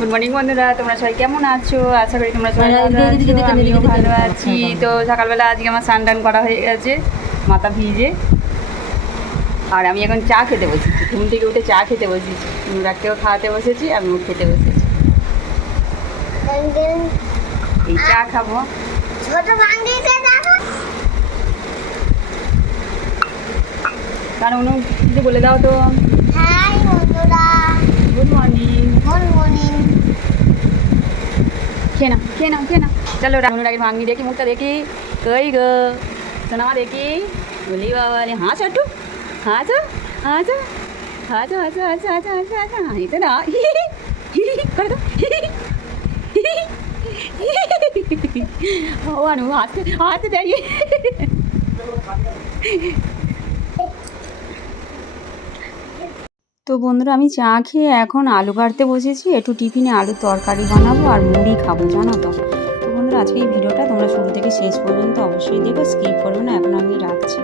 Good morning বন্ধুরা, তোমরা সবাই কেমন আছো? আশা করি তোমরা সবাই ভালো আছো, আমিও ভালো আছি। তো সকালবেলা আজকে আমার স্নান টান করা হয়ে গেছে, মাথা ভিজে। আর আমি এখন চা খেতে বসেছি, ঘুম থেকে উঠে চা খেতে বসেছি। নুরাকেও খাওয়াতে বসেছি, আমিও খেতে বসেছি। এই চা খাবো। কারণ অনু কিছু বলে দাও তো। হাই বন্ধুরা, গুড মর্নিং। Good morning. খেয়ে নাও, খেয়ে নাও, খেয়ে নাও। চলো রানুর আগে ভাঙনি দেখি, মুখটা দেখি। কই গো সোনামা দেখি। বলি বাবা রে, হাসো একটু, হাসো হাসো হাসো হাসো হাসো হাসো হাসো হাসো হাসিতে না করে দাও। ও আনু হাসতে হাসতে দাঁড়িয়ে। তো বন্ধুরা, আমি চা খেয়ে এখন আলু কাটতে বসেছি। একটু টিফিনে আলুর তরকারি বানাবো আর মুড়ি খাবো, জানো তো। তো বন্ধুরা, আজকে এই ভিডিওটা তোমরা শুরু থেকে শেষ পর্যন্ত অবশ্যই দেখো, স্কিপ করবে না। এখন আমি রাখছি।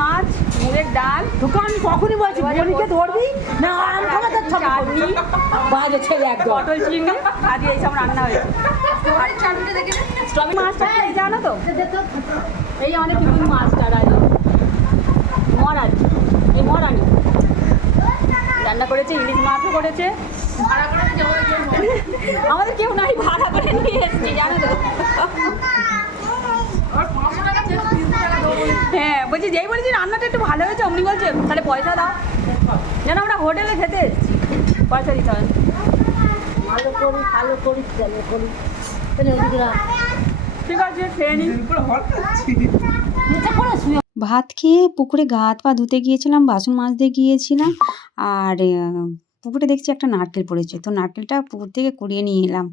মাছ, মুগের ডাল, তোকে আমি কখনই বলছি বোনকে ধরবি না আম খাওয়া তার চাটনি, বাজে ছেলে একদম পটল চিংড়ি আজকে এইসব রান্না হয়েছে। স্ট্রবেরি মাছটা কি জানো তো? এই আমাদের পিপিং মাছটা মরাজ, এই মরানি রান্না করেছে, ইলিশ মাছও করেছে। আমাদের কেউ নাই, ভাড়া করে নিয়ে এসেছি জানো তো। হ্যাঁ বলছি, যেই বলেছি রান্নাটা একটু ভালো হয়েছে অমনি বলছে তাহলে পয়সা দাও, যেন আমরা হোটেলে খেতে এসেছি, পয়সা দিতে হয়। ভালো করিস তাহলে করি তাহলে ওদিকে রাখ। ঠিক আছে খেয়ে নিই। নিচে করে শুয়ে ভাত খেয়ে পুকুরে গা হাত পা ধুতে গিয়েছিলাম, বাসন মাজতে গিয়েছিলাম। আর পুকুরে দেখছি একটা নারকেল পড়েছে, তো নারকেলটা পুকুর থেকে কুড়িয়ে নিয়ে এলাম।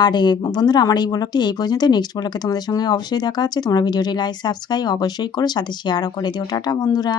আর বন্ধুরা, আমার এই ব্লগটি এই পর্যন্ত। নেক্সট ব্লগে তোমাদের সঙ্গে অবশ্যই দেখা হচ্ছে। তোমরা ভিডিওটি লাইক সাবস্ক্রাইব অবশ্যই করো, সাথে শেয়ারও করে দিও। টাটা বন্ধুরা।